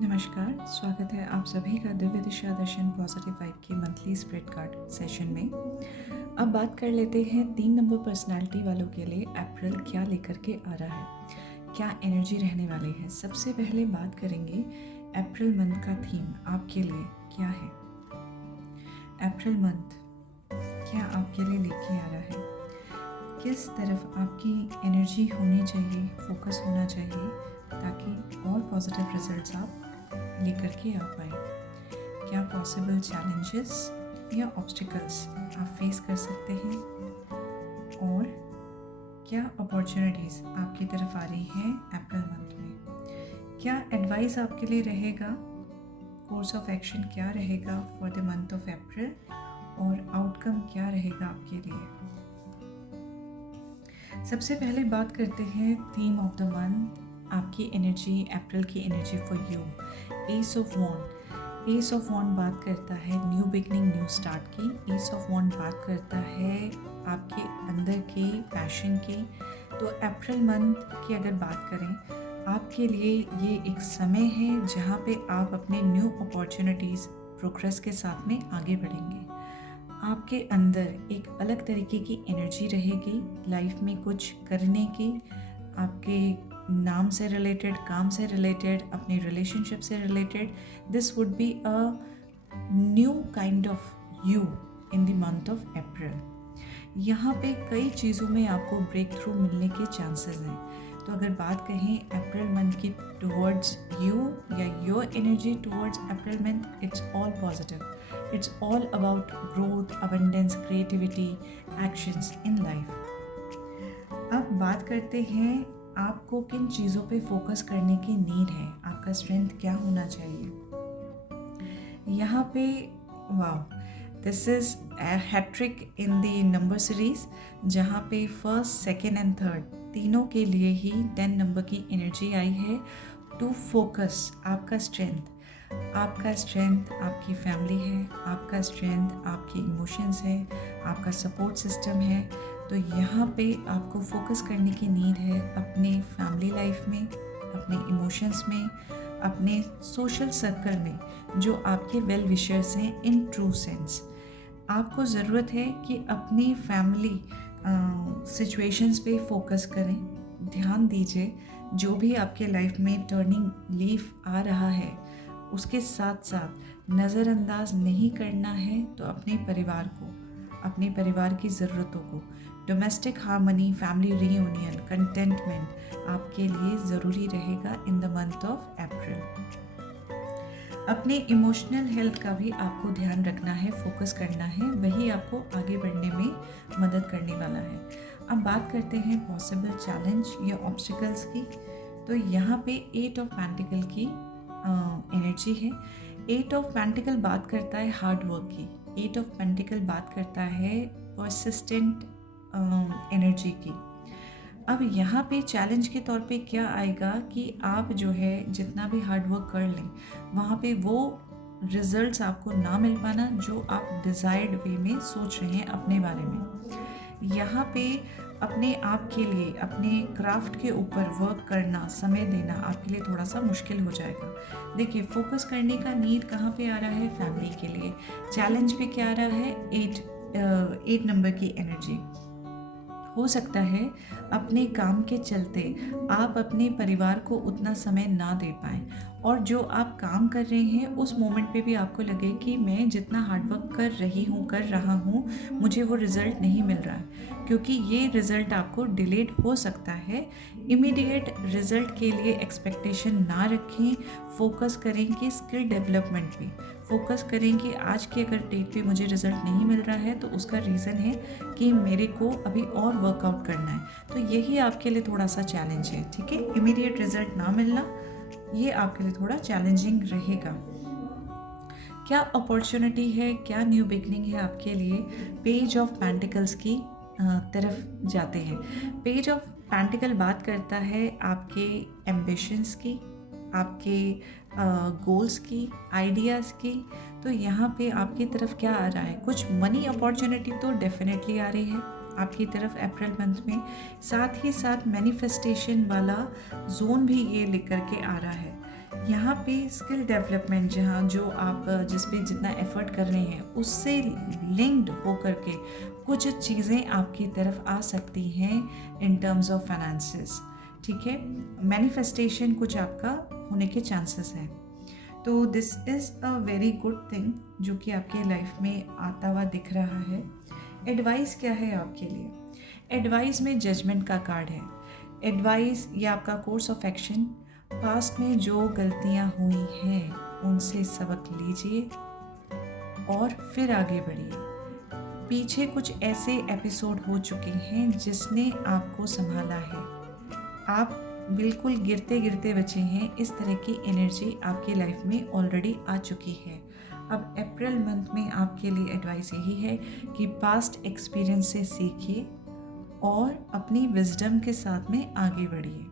नमस्कार, स्वागत है आप सभी का दिव्य दिशा दर्शन पॉजिटिव वाइब के मंथली स्प्रेड कार्ड सेशन में। अब बात कर लेते हैं 3 नंबर पर्सनालिटी वालों के लिए अप्रैल क्या लेकर के आ रहा है, क्या एनर्जी रहने वाली है। सबसे पहले बात करेंगे अप्रैल मंथ का थीम आपके लिए क्या है। अप्रैल मंथ क्या आपके लिए लेके आ रहा है, किस तरफ आपकी एनर्जी होनी चाहिए, फोकस होना चाहिए ताकि और पॉजिटिव रिजल्ट्स आप लेकर के आ पाए। क्या पॉसिबल चैलेंजेस या ऑब्स्टिकल्स आप फेस कर सकते हैं और क्या अपॉर्चुनिटीज़ आपकी तरफ आ रही हैं अप्रैल मंथ में। क्या एडवाइस आपके लिए रहेगा, कोर्स ऑफ एक्शन क्या रहेगा फॉर द मंथ ऑफ अप्रैल और आउटकम क्या रहेगा आपके लिए। सबसे पहले बात करते हैं थीम ऑफ द मंथ, आपकी एनर्जी, अप्रैल की energy for you. Ace of wand. Ace of wand बात करता है न्यू बिगनिंग, न्यू स्टार्ट की। एस ऑफ वॉन्ड बात करता है आपके अंदर के पैशन की। तो अप्रैल मंथ की अगर बात करें, आपके लिए ये एक समय है जहाँ पे आप अपने न्यू अपॉर्चुनिटीज़ प्रोग्रेस के साथ में आगे बढ़ेंगे। आपके अंदर एक अलग तरीके की एनर्जी रहेगी लाइफ में कुछ करने की, आपके नाम से रिलेटेड, काम से रिलेटेड, अपने रिलेशनशिप से related. This would be a new kind of you in the month of अप्रैल। यहाँ पे कई चीज़ों में आपको ब्रेक थ्रू मिलने के चांसेस हैं। तो अगर बात कहें अप्रैल मंथ की टुवर्ड्स यू या your energy towards April month, it's all positive. It's all about growth, abundance, creativity, actions in life. अब बात करते हैं आपको किन चीज़ों पे फोकस करने की नीड है, आपका स्ट्रेंथ क्या होना चाहिए। यहाँ पे wow, this is hat trick in the number series, जहाँ पे फर्स्ट, सेकेंड एंड थर्ड तीनों के लिए ही 10 नंबर की एनर्जी आई है टू फोकस। आपका स्ट्रेंथ आपकी फैमिली है, आपका स्ट्रेंथ आपकी इमोशंस है, आपका सपोर्ट सिस्टम है। तो यहाँ पे आपको फोकस करने की नीड है अपने फैमिली लाइफ में, अपने इमोशंस में, अपने सोशल सर्कल में जो आपके वेल विशर्स हैं इन ट्रू सेंस। आपको ज़रूरत है कि अपनी फैमिली सिचुएशंस पे फोकस करें, ध्यान दीजिए। जो भी आपके लाइफ में टर्निंग लीफ आ रहा है उसके साथ साथ नज़रअंदाज नहीं करना है। तो अपने परिवार को, अपने परिवार की ज़रूरतों को, domestic harmony, family reunion, contentment आपके लिए ज़रूरी रहेगा in the month of April. अपने इमोशनल हेल्थ का भी आपको ध्यान रखना है, फोकस करना है, वही आपको आगे बढ़ने में मदद करने वाला है। अब बात करते हैं पॉसिबल चैलेंज या ऑब्स्टिकल्स की। तो यहाँ पे 8 ऑफ पेंटिकल की एनर्जी है। 8 ऑफ पेंटिकल बात करता है हार्ड वर्क की। 8 ऑफ पेंटिकल बात करता है परसिस्टेंट एनर्जी की। अब यहाँ पे चैलेंज के तौर पे क्या आएगा कि आप जो है जितना भी हार्ड वर्क कर लें, वहाँ पे वो रिजल्ट्स आपको ना मिल पाना जो आप डिज़ायर्ड वे में सोच रहे हैं अपने बारे में। यहाँ पे अपने आप के लिए, अपने क्राफ्ट के ऊपर वर्क करना, समय देना आपके लिए थोड़ा सा मुश्किल हो जाएगा। देखिए, फोकस करने का नीड कहाँ पे आ रहा है, फैमिली के लिए। चैलेंज पे क्या आ रहा है, 8 नंबर की एनर्जी। हो सकता है अपने काम के चलते आप अपने परिवार को उतना समय ना दे पाएँ, और जो आप काम कर रहे हैं उस मोमेंट पे भी आपको लगे कि मैं जितना हार्डवर्क कर रहा हूँ मुझे वो रिज़ल्ट नहीं मिल रहा है, क्योंकि ये रिज़ल्ट आपको डिलेड हो सकता है। इमीडिएट रिज़ल्ट के लिए एक्सपेक्टेशन ना रखें, फोकस करें कि स्किल डेवलपमेंट पे फोकस करें कि आज की अगर डेट पे मुझे रिज़ल्ट नहीं मिल रहा है तो उसका रीज़न है कि मेरे को अभी और वर्कआउट करना है। तो यही आपके लिए थोड़ा सा चैलेंज है, ठीक है। इमीडिएट रिज़ल्ट ना मिलना ये आपके लिए थोड़ा चैलेंजिंग रहेगा। क्या अपॉर्चुनिटी है, क्या न्यू बिगनिंग है आपके लिए, पेज ऑफ पेंटिकल्स की तरफ जाते हैं। पेज ऑफ पेंटिकल बात करता है आपके एम्बिशंस की, आपके गोल्स की, आइडियाज़ की। तो यहाँ पे आपकी तरफ क्या आ रहा है, कुछ मनी अपॉर्चुनिटी तो डेफिनेटली आ रही है आपकी तरफ अप्रैल मंथ में। साथ ही साथ मैनिफेस्टेशन वाला जोन भी ये लेकर के आ रहा है। यहाँ पे स्किल डेवलपमेंट जहाँ जो आप जिस पे जितना एफर्ट कर रहे हैं उससे लिंक्ड होकर के कुछ चीज़ें आपकी तरफ आ सकती हैं इन टर्म्स ऑफ फाइनेंसेस, ठीक है। मैनिफेस्टेशन कुछ आपका होने के चांसेस हैं। तो this is a very good thing जो कि आपके लाइफ में आता हुआ दिख रहा है। एडवाइस क्या है आपके लिए? एडवाइस में जजमेंट का कार्ड है। एडवाइस या आपका कोर्स ऑफ एक्शन, पास्ट में जो गलतियां हुई हैं उनसे सबक लीजिए और फिर आगे बढ़िए। पीछे कुछ ऐसे एपिसोड हो चुके हैं जिसने आपको संभाला है, आप बिल्कुल गिरते गिरते बचे हैं। इस तरह की एनर्जी आपकी लाइफ में ऑलरेडी आ चुकी है। अब अप्रैल मंथ में आपके लिए एडवाइस यही है कि पास्ट एक्सपीरियंस से सीखिए और अपनी विजडम के साथ में आगे बढ़िए।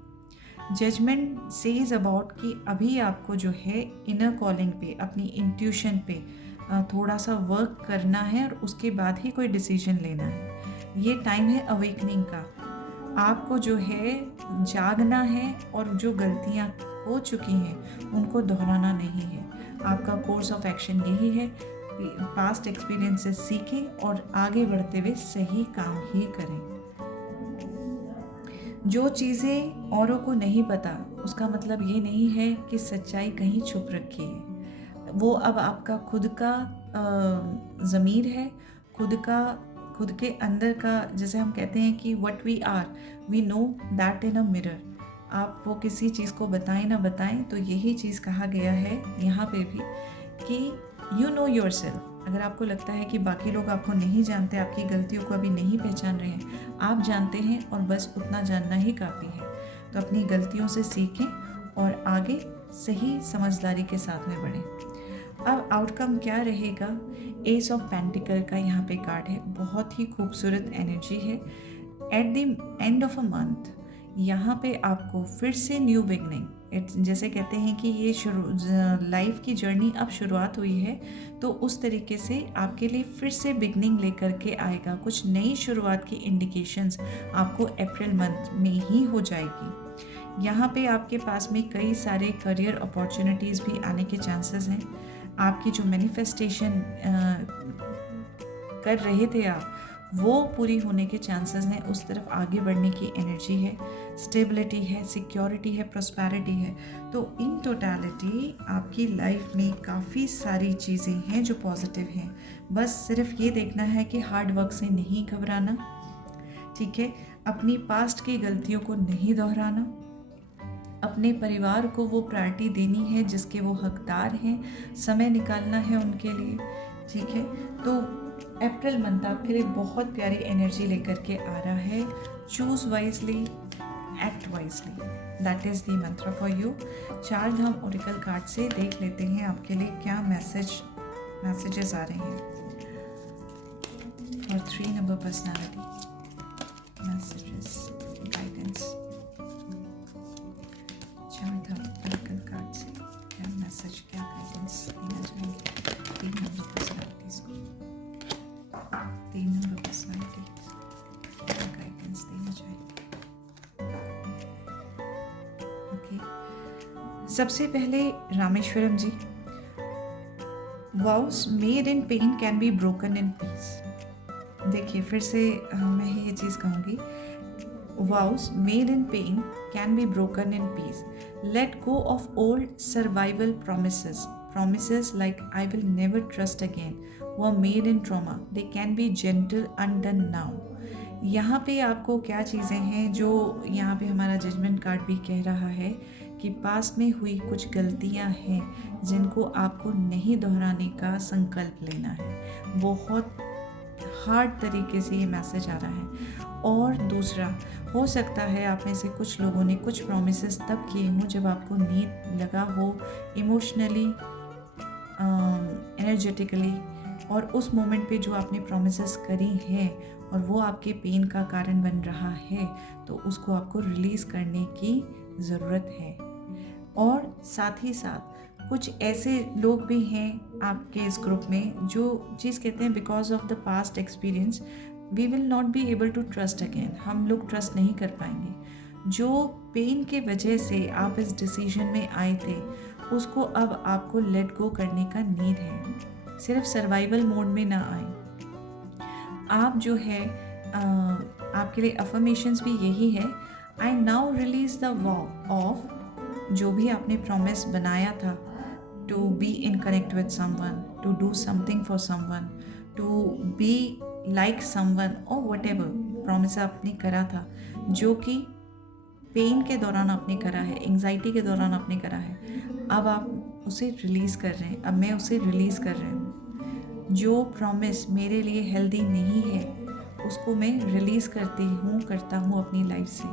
जजमेंट सेज अबाउट कि अभी आपको जो है इनर कॉलिंग पे, अपनी इंट्यूशन पे थोड़ा सा वर्क करना है और उसके बाद ही कोई डिसीजन लेना है। ये टाइम है अवेकनिंग का। आपको जो है जागना है और जो गलतियाँ हो चुकी हैं उनको दोहराना नहीं है। आपका कोर्स ऑफ एक्शन यही है, पास्ट एक्सपीरियंस से सीखें और आगे बढ़ते हुए सही काम ही करें। जो चीज़ें औरों को नहीं पता उसका मतलब ये नहीं है कि सच्चाई कहीं छुप रखी है। वो अब आपका खुद का ज़मीर है, खुद के अंदर का, जैसे हम कहते हैं कि what we are we know that in a mirror. आप वो किसी चीज़ को बताएं ना बताएं, तो यही चीज़ कहा गया है यहाँ पे भी कि यू नो योर सेल्फ। अगर आपको लगता है कि बाकी लोग आपको नहीं जानते, आपकी गलतियों को अभी नहीं पहचान रहे हैं, आप जानते हैं और बस उतना जानना ही काफ़ी है। तो अपनी गलतियों से सीखें और आगे सही समझदारी के साथ में बढ़ें। अब आउटकम क्या रहेगा? एस ऑफ पेंटिकल का यहाँ पे कार्ड है, बहुत ही खूबसूरत एनर्जी है। At the end of a month यहाँ पे आपको फिर से न्यू बिगनिंग, जैसे कहते हैं कि ये लाइफ की जर्नी अब शुरुआत हुई है, तो उस तरीके से आपके लिए फिर से बिगनिंग लेकर के आएगा। कुछ नई शुरुआत की इंडिकेशंस आपको अप्रैल मंथ में ही हो जाएगी। यहाँ पे आपके पास में कई सारे करियर अपॉर्चुनिटीज़ भी आने के चांसेस हैं। आपकी जो मैनिफेस्टेशन कर रहे थे आप, वो पूरी होने के चांसेस हैं। उस तरफ आगे बढ़ने की एनर्जी है, स्टेबिलिटी है, सिक्योरिटी है, प्रॉस्पेरिटी है। तो इन टोटलिटी आपकी लाइफ में काफ़ी सारी चीज़ें हैं जो पॉजिटिव हैं। बस सिर्फ ये देखना है कि हार्ड वर्क से नहीं घबराना, ठीक है। अपनी पास्ट की गलतियों को नहीं दोहराना, अपने परिवार को वो प्रायोरिटी देनी है जिसके वो हकदार हैं, समय निकालना है उनके लिए, ठीक है। तो अप्रैल मंथ आपके लिए बहुत प्यारी एनर्जी लेकर के आ रहा है। Choose wisely, act wisely, that is the मंत्र फॉर यू। चार धाम ओरेकल कार्ड से देख लेते हैं आपके लिए क्या मैसेजेस आ रहे हैं for 3 number personality. Messages, guidance, चार धाम ओरेकल कार्ड से क्या मैसेज, क्या गाइडेंस देना चाहिए 3 नंबर पर्सनालिटीज़ को। 3 नंबर पर्सनालिटी क्या गाइडेंस देना चाहिए? ओके, सबसे पहले Rameshwaram ji, vows made in pain can be broken in peace. देखिए फिर से मैं ये चीज़ कहूँगी, vows made in pain can be broken in peace. Let go of old survival promises like I will never trust again were made in trauma. They can be gentle undone now. यहाँ पे आपको क्या चीज़ें हैं जो यहाँ पे हमारा जजमेंट कार्ड भी कह रहा है कि पास में हुई कुछ गलतियाँ हैं जिनको आपको नहीं दोहराने का संकल्प लेना है। बहुत हार्ड तरीके से ये मैसेज आ रहा है। और दूसरा, हो सकता है आप में से कुछ लोगों ने कुछ प्रॉमिसेस तब किए हों जब आपको नीड लगा हो इमोशनली, एनर्जेटिकली, और उस मोमेंट पे जो आपने प्रॉमिसेस करी हैं और वो आपके पेन का कारण बन रहा है, तो उसको आपको रिलीज़ करने की ज़रूरत है। और साथ ही साथ कुछ ऐसे लोग भी हैं आपके इस ग्रुप में जो चीज़ कहते हैं because of the past experience we will not be able to trust again. हम लोग ट्रस्ट नहीं कर पाएंगे। जो पेन के वजह से आप इस डिसीजन में आए थे उसको अब आपको लेट गो करने का नीड है। सिर्फ सर्वाइवल मोड में ना आए। आप जो है आपके लिए अफर्मेशंस भी यही है, I now release the vow of, जो भी आपने प्रॉमिस बनाया था, to be in connect with someone, to do something for someone, to be like someone और वट एवर प्रॉमिस आपने करा था, जो कि पेन के दौरान आपने करा है, एंग्जाइटी के दौरान आपने करा है, अब आप उसे रिलीज़ कर रहे हैं। अब मैं उसे रिलीज़ कर रही हूँ। जो प्रॉमिस मेरे लिए हेल्दी नहीं है उसको मैं रिलीज़ करता हूँ अपनी लाइफ से।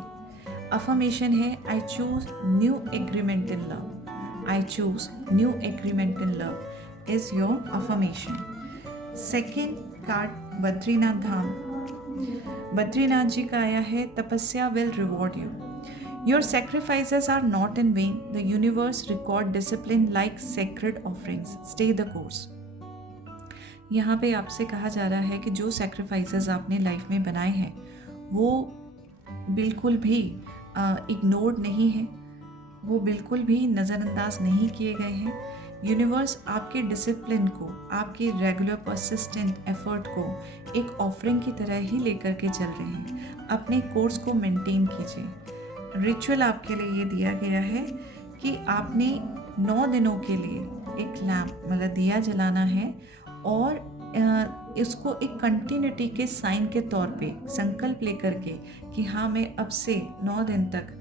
अफर्मेशन है, I choose new agreement in love. I choose new agreement in love is your affirmation. Second card Badrinath Dham, Badrinath ji का आया है, तपस्या will reward you. Your sacrifices are not in vain. The universe record discipline like sacred offerings. Stay the course. यहाँ पे आपसे कहा जा रहा है कि जो sacrifices आपने लाइफ में बनाए हैं वो बिल्कुल भी इग्नोर्ड नहीं है, वो बिल्कुल भी नज़रअंदाज नहीं किए गए हैं। यूनिवर्स आपके डिसिप्लिन को, आपके रेगुलर परसिस्टेंट एफर्ट को एक ऑफरिंग की तरह ही लेकर के चल रहे हैं। अपने कोर्स को मेंटेन कीजिए। रिचुअल आपके लिए ये दिया गया है कि आपने 9 दिनों के लिए एक लैम्प मतलब दिया जलाना है और इसको एक कंटिन्यूटी के साइन के तौर पे संकल्प लेकर के कि हाँ मैं अब से 9 दिन तक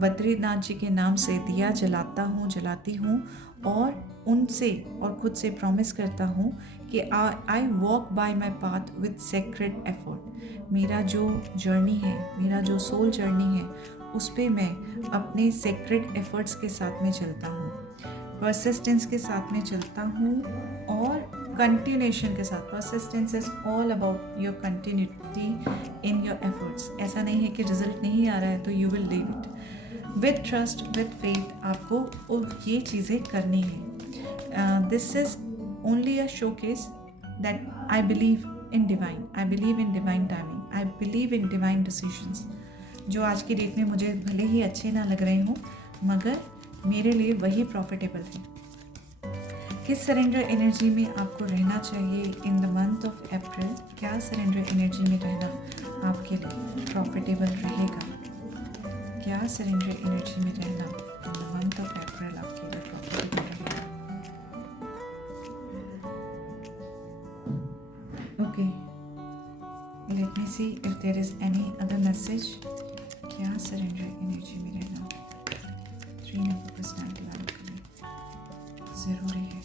बद्रीनाथ जी के नाम से दिया जलाती हूँ और उनसे और खुद से प्रॉमिस करता हूँ कि I walk bye my path with sacred effort. मेरा जो जर्नी है, मेरा जो सोल जर्नी है, उस पे मैं अपने सेक्रेड एफर्ट्स के साथ में चलता हूँ, परसिस्टेंस के साथ में चलता हूँ और कंटिन्यूएशन के साथ। Persistence is all about your continuity in your efforts. ऐसा नहीं है कि रिजल्ट नहीं आ रहा है तो you will leave it. With trust, with faith आपको ये चीज़ें करनी है। This is only a showcase that I believe in divine, I believe in divine timing, I believe in divine decisions, जो आज की डेट में मुझे भले ही अच्छे ना लग रहे हों मगर मेरे लिए वही प्रॉफिटेबल है। किस सरेंडर एनर्जी में आपको रहना चाहिए इन द मंथ ऑफ अप्रैल? क्या सरेंडर एनर्जी में रहना आपके लिए प्रॉफिटेबल रहेगा? क्या सरेंडर एनर्जी में रहना in the month of April आपके लिए प्रॉफिटेबल रहेगा? Okay, let me see if there is any other message. क्या सरेंडर एनर्जी में रहना 3 नंबर पर्सनैलिटी वालों के लिए ज़रूरी है?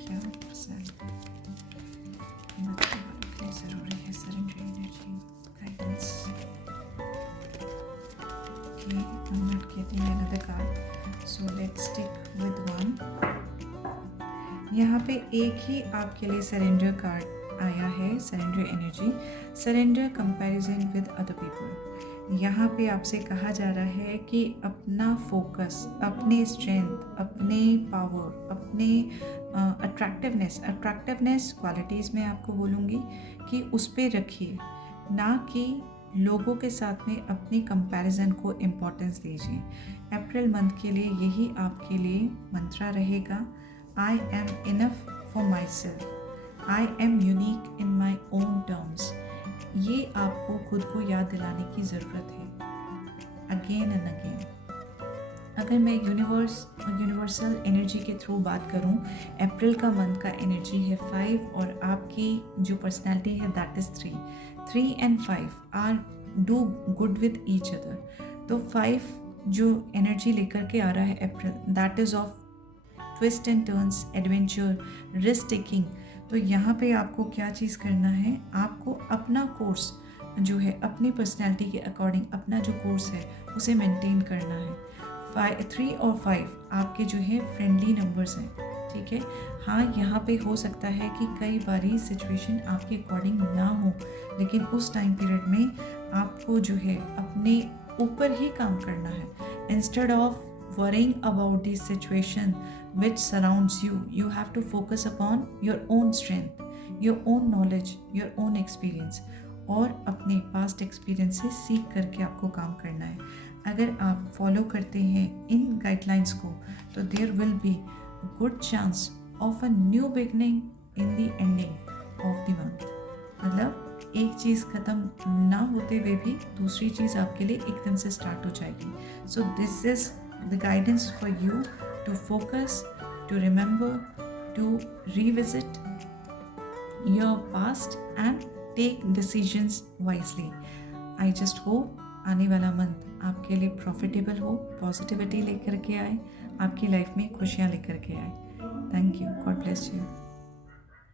क्या पर्सनैलिटी वालों के लिए ज़रूरी है surrender energy guidance? Okay, I am not getting another card, so let's stick with one. यहाँ पे एक ही आपके लिए सरेंडर कार्ड आया है, surrender energy, surrender comparison with other people. यहाँ पे आपसे कहा जा रहा है कि अपना फोकस, अपने स्ट्रेंथ, अपने पावर, अपने अट्रैक्टिवनेस क्वालिटीज़ में आपको बोलूँगी कि उस पर रखिए, ना कि लोगों के साथ में अपनी कंपैरिजन को इम्पोर्टेंस दीजिए। अप्रैल मंथ के लिए यही आपके लिए मंत्रा रहेगा, I am enough for my self, I am unique in my own terms. ये आपको खुद को याद दिलाने की ज़रूरत है अगेन एंड अगेन। अगर मैं यूनिवर्सल एनर्जी के थ्रू बात करूं, अप्रैल का मंथ का एनर्जी है 5 और आपकी जो पर्सनैलिटी है that is 3 and 5 are do good with each other. तो 5 जो एनर्जी लेकर के आ रहा है April, that is of twist and turns, adventure, risk taking. तो यहाँ पे आपको क्या चीज़ करना है, आपको अपना कोर्स जो है अपनी पर्सनैलिटी के अकॉर्डिंग अपना जो कोर्स है उसे मेंटेन करना है। 3 और 5 आपके जो है फ्रेंडली नंबर्स हैं, ठीक है। हाँ, यहाँ पे हो सकता है कि कई बारी सिचुएशन आपके अकॉर्डिंग ना हो, लेकिन उस टाइम पीरियड में आपको जो है अपने ऊपर ही काम करना है। Instead of worrying about the situation which surrounds you, you have to focus upon your own strength, your own knowledge, your own experience, और अपने past experience से सीख करके आपको काम करना है। अगर आप फॉलो करते हैं इन गाइडलाइंस को तो there will be good chance of a new beginning in the ending of the month. मतलब एक चीज़ ख़त्म ना होते हुए भी दूसरी चीज़ आपके लिए एकदम से स्टार्ट हो जाएगी। So this is the guidance for you to focus, to remember, to revisit your past and take decisions wisely. I just hope आने वाला मंथ आपके लिए प्रॉफिटेबल हो, पॉजिटिविटी लेकर के आए, आपकी लाइफ में खुशियाँ लेकर के आए। Thank you, God bless you.